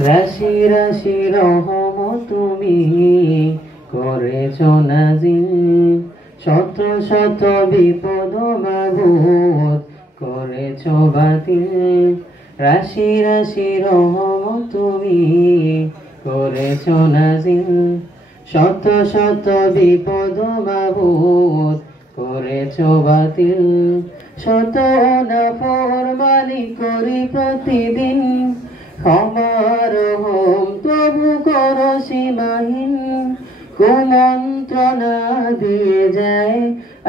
রাশি রাশি রহমত তুমি করেছ নাজিল, শত শত বিপদ মাবুদ করেছ বাতিল। রাশি রাশি রহমত তুমি করেছ নাজিল, শত শত বিপদ মাবুদ করেছ বাতিল। শত নাফরমানি করি প্রতিদিন, ক্ষমার হোম তবু কর সীমাহীন। কুমন্ত্রণা দিয়ে যায়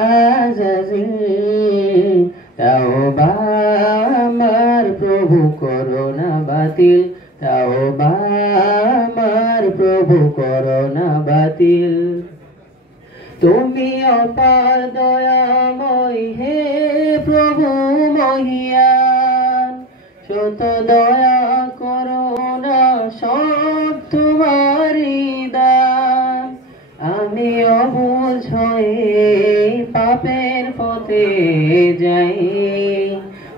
আজাজিল, তাওবা আমার প্রভু করো না বাতিল, তাওবা আমার প্রভু করো না বাতিল। তুমি অপার দয়াময় হে প্রভু মহিয়ান, শত দয়া করুণা সব তোমারই দান। আমি অবুঝ হয়ে পাপের পথে যাই,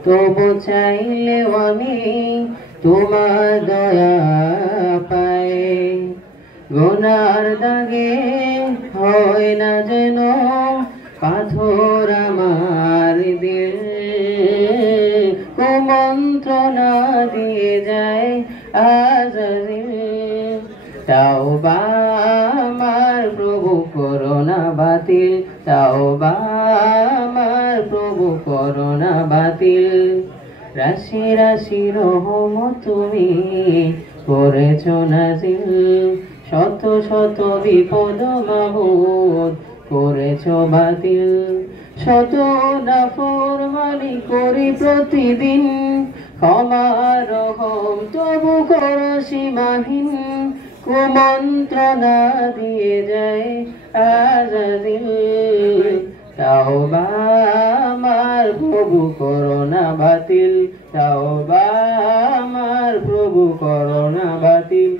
তবু চাইলেও আমি তোমার দয়া পাই। গুনার দাগে হয় না যেন পাথর আমার দিল, কুমন্ত্রণা দিয়ে যায় আজাজিল। তাওবা আমার প্রভু করো না বাতিল, তাওবা আমার প্রভু করো না বাতিল। রাশি রাশি রহমত তুমি করেছ নাজিল, শত শত বিপদ মাবুদ করেছ বাতিল। শত নাফরমানি করি প্রতিদিন, ক্ষমার হোম তবু কর সীমাহীন। কুমন্ত্রণা দিয়ে যায় আজাজিল, তাওবা আমার প্রভু করো না বাতিল, তাওবা আমার প্রভু করো না বাতিল।